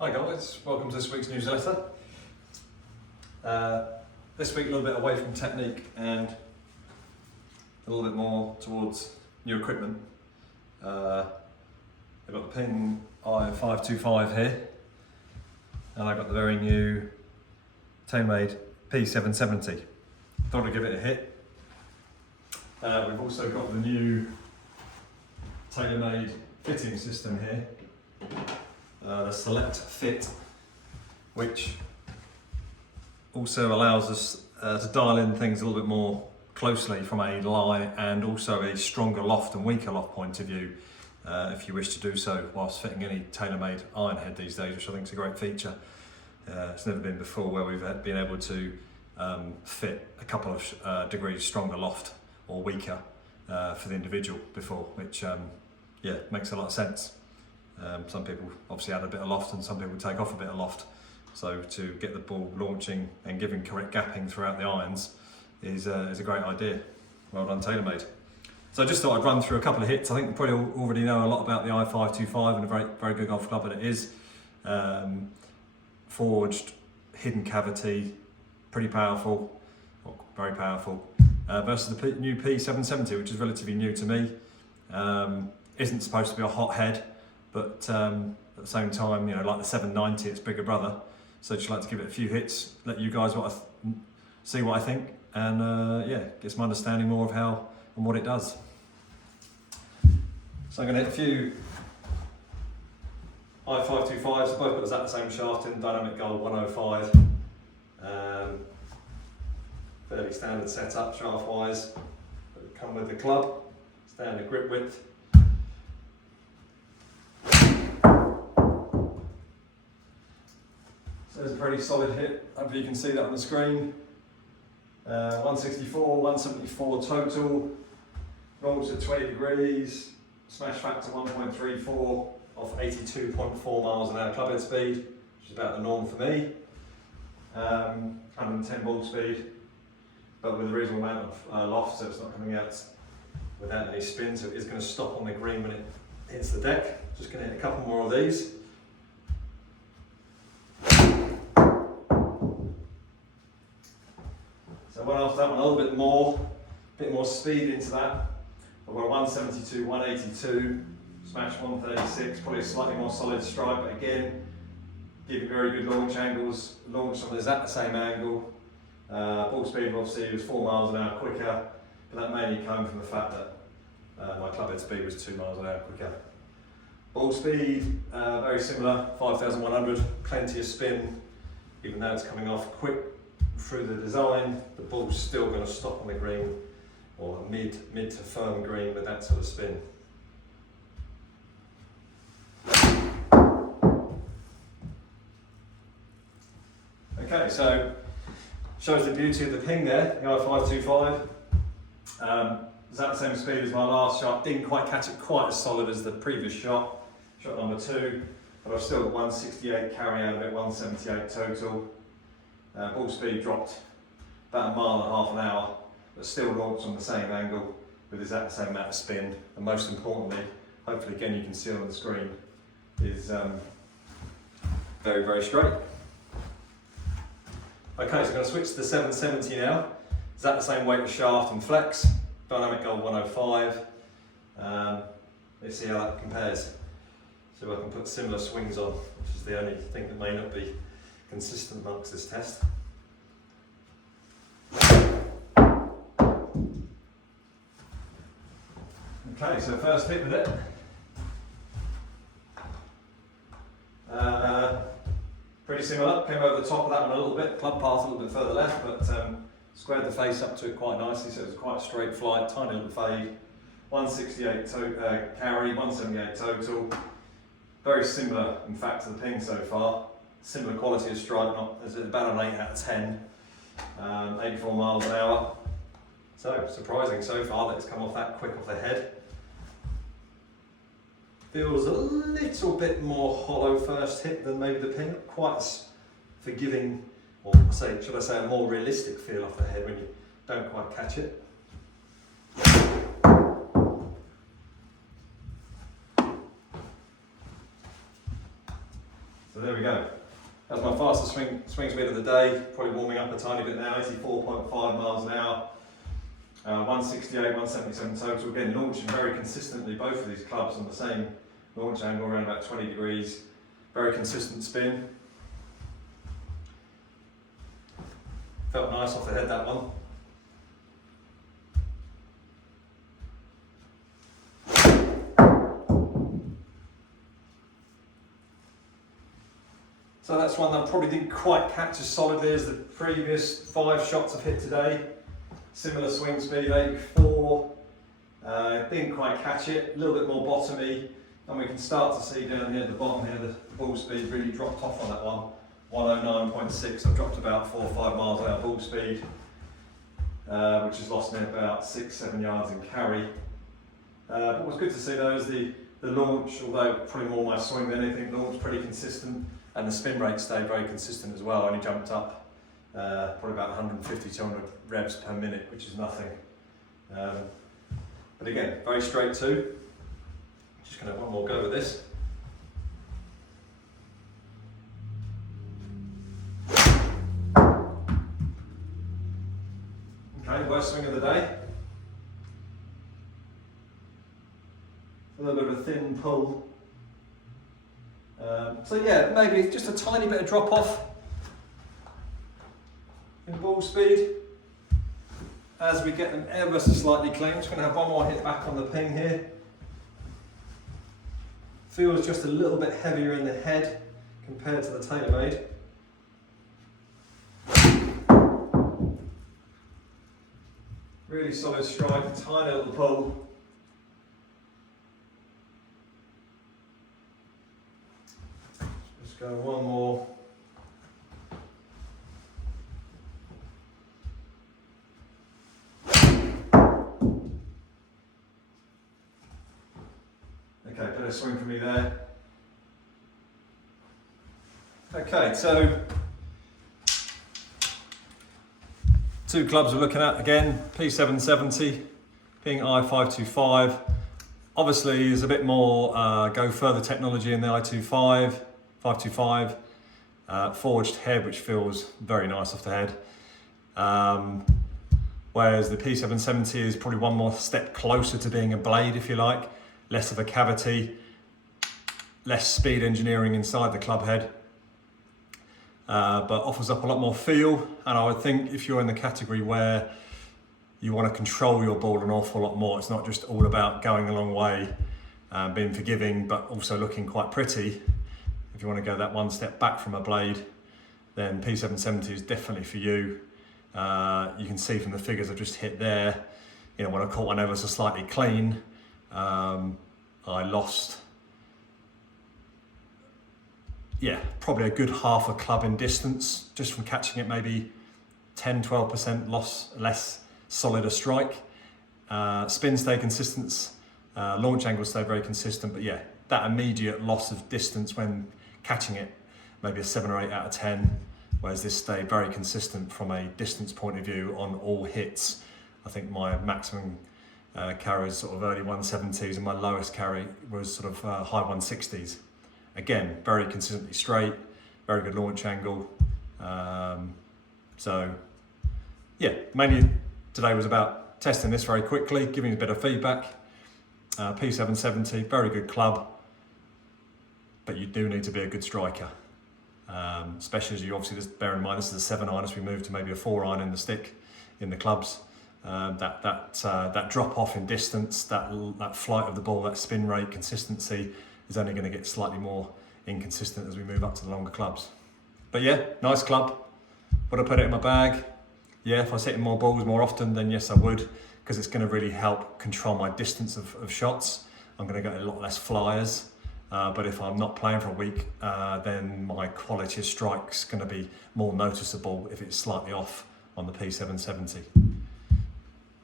Hi guys, welcome to this week's newsletter. This week a little bit away from technique and a little bit more towards new equipment. I've got the Ping i525 here and I've got the very new Taylormade P770. Thought I'd give it a hit. We've also got the new Taylormade fitting system here. The Select Fit, which also allows us to dial in things a little bit more closely from a lie and also a stronger loft and weaker loft point of view, if you wish to do so whilst fitting any Taylormade iron head these days, which I think is a great feature. It's never been before where we've been able to fit a couple of degrees stronger loft or weaker for the individual before, which makes a lot of sense. Some people obviously add a bit of loft and some people take off a bit of loft. So to get the ball launching and giving correct gapping throughout the irons is a great idea. Well done, Taylormade. So I just thought I'd run through a couple of hits. I think you probably already know a lot about the i525 and a very good golf club that it is. Forged, hidden cavity, pretty powerful, very powerful. Versus the new P770, which is relatively new to me. Isn't supposed to be a hot head. But at the same time, you know, like the 790, it's bigger brother. So just like to give it a few hits, let you guys see what I think, and get some understanding more of how and what it does. So I'm going to hit a few i525s, both got the exact same shaft in Dynamic Gold 105. Fairly standard setup shaft wise. Come with the club, standard grip width. There's a pretty solid hit. Hopefully you can see that on the screen. 164, 174 total. Rolls at 20 degrees. Smash factor 1.34 off 82.4 miles an hour clubhead speed, which is about the norm for me. 110 ball speed, but with a reasonable amount of loft, so it's not coming out without any spin. So it is going to stop on the green when it hits the deck. Just going to hit a couple more of these. So went after that one a little bit more speed into that. I've got a 172, 182, smash 136, probably a slightly more solid strike, but again, giving very good launch angles. Launch from the exact same angle. Ball speed obviously was 4 miles an hour quicker, but that mainly came from the fact that my clubhead speed was 2 miles an hour quicker. Ball speed, very similar, 5,100, plenty of spin, even though it's coming off quick through the design, the ball's still going to stop on the green, or mid to firm green with that sort of spin. Okay, so shows the beauty of the Ping there, the i525. Is that the same speed as my last shot? Didn't quite catch it quite as solid as the previous shot number 2, but I've still got 168 carry out of it, 178 total. Ball speed dropped about 1.5 miles an hour, but still launched on the same angle with exactly the same amount of spin. And most importantly, hopefully again you can see on the screen, is very straight. Okay, so I'm going to switch to the 770 now. Is that the same weight of shaft and flex? Dynamic Gold 105. Let's see how that compares. So I can put similar swings on, which is the only thing that may not be consistent amongst this test. Okay, so first hit with it. Pretty similar, came over the top of that one a little bit, club path a little bit further left, but squared the face up to it quite nicely, so it was quite a straight flight, tiny little fade. 168 carry, 178 total. Very similar, in fact, to the Ping so far. Similar quality of strike, is about an 8 out of 10, 84 miles an hour. So surprising so far that it's come off that quick off the head. Feels a little bit more hollow first hit than maybe the Ping, quite as forgiving, or should I say a more realistic feel off the head when you don't quite catch it. So there we go. That's my fastest swing speed of the day, probably warming up a tiny bit now, 84.5 miles an hour. 168, 177 total. Again, launching very consistently, both of these clubs on the same launch angle, around about 20 degrees. Very consistent spin. Felt nice off the head, that one. So that's one that I probably didn't quite catch as solidly as the previous 5 shots I've hit today. Similar swing speed, 84. Didn't quite catch it, a little bit more bottomy. And we can start to see down here at the bottom here, the ball speed really dropped off on that one. 109.6, I've dropped about 4 or 5 miles an hour ball speed, which has lost me about 6-7 yards in carry. But what's good to see though is the launch, although probably more my swing than anything, the launch pretty consistent, and the spin rate stayed very consistent as well. I only jumped up probably about 150-200 revs per minute, which is nothing. But again, very straight too. Just going to have one more go with this. Okay, worst swing of the day. A little bit of a thin pull. So yeah, maybe just a tiny bit of drop off in ball speed as we get them ever so slightly clean. I'm just going to have one more hit back on the ping here. Feels just a little bit heavier in the head compared to the Taylormade. Really solid strike, tiny little pull. Just go one more. Okay, better swing for me there. Okay, so 2 clubs we're looking at again, P770, Ping I525. Obviously there's a bit more go further technology in the I525, forged head, which feels very nice off the head. Whereas the P770 is probably one more step closer to being a blade, if you like. Less of a cavity, less speed engineering inside the club head, but offers up a lot more feel. And I would think if you're in the category where you want to control your ball an awful lot more, it's not just all about going a long way, being forgiving, but also looking quite pretty. If you want to go that one step back from a blade, then P770 is definitely for you. You can see from the figures I've just hit there, you know, when I caught one ever so slightly clean, I lost, yeah, probably a good half a club in distance just from catching it, maybe 10-12% loss, less solid a strike. Spin stay consistent, launch angle stay very consistent, but yeah, that immediate loss of distance when catching it, maybe a 7 or 8 out of 10, whereas this stayed very consistent from a distance point of view on all hits. I think my maximum carry was sort of early 170s and my lowest carry was sort of high 160s. Again, very consistently straight, very good launch angle. So yeah, mainly today was about testing this very quickly, giving a bit of feedback. P770, very good club, but you do need to be a good striker. Especially as you obviously just bear in mind, this is a 7 iron as we move to maybe a 4 iron in the stick in the clubs. That drop off in distance, that flight of the ball, that spin rate, consistency is only going to get slightly more inconsistent as we move up to the longer clubs. But yeah, nice club. Would I put it in my bag? Yeah, if I was hitting more balls more often, then yes I would, because it's going to really help control my distance of shots. I'm going to get a lot less flyers. But if I'm not playing for a week, then my quality of strike's going to be more noticeable if it's slightly off on the P770.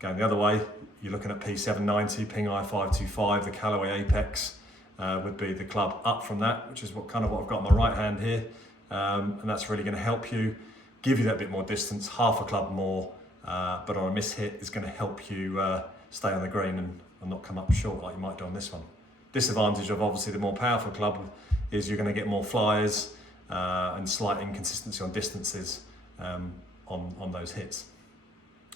Going the other way, you're looking at P790, Ping I525, the Callaway Apex would be the club up from that, which is what I've got on my right hand here. And that's really going to help you, give you that bit more distance, half a club more, but on a miss hit is going to help you stay on the green and not come up short like you might do on this one. Disadvantage of obviously the more powerful club is you're going to get more flyers, and slight inconsistency on distances on those hits.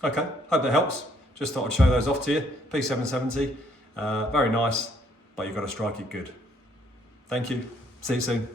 Okay, hope that helps. Just thought I'd show those off to you. P770, very nice, but you've got to strike it good. Thank you. See you soon.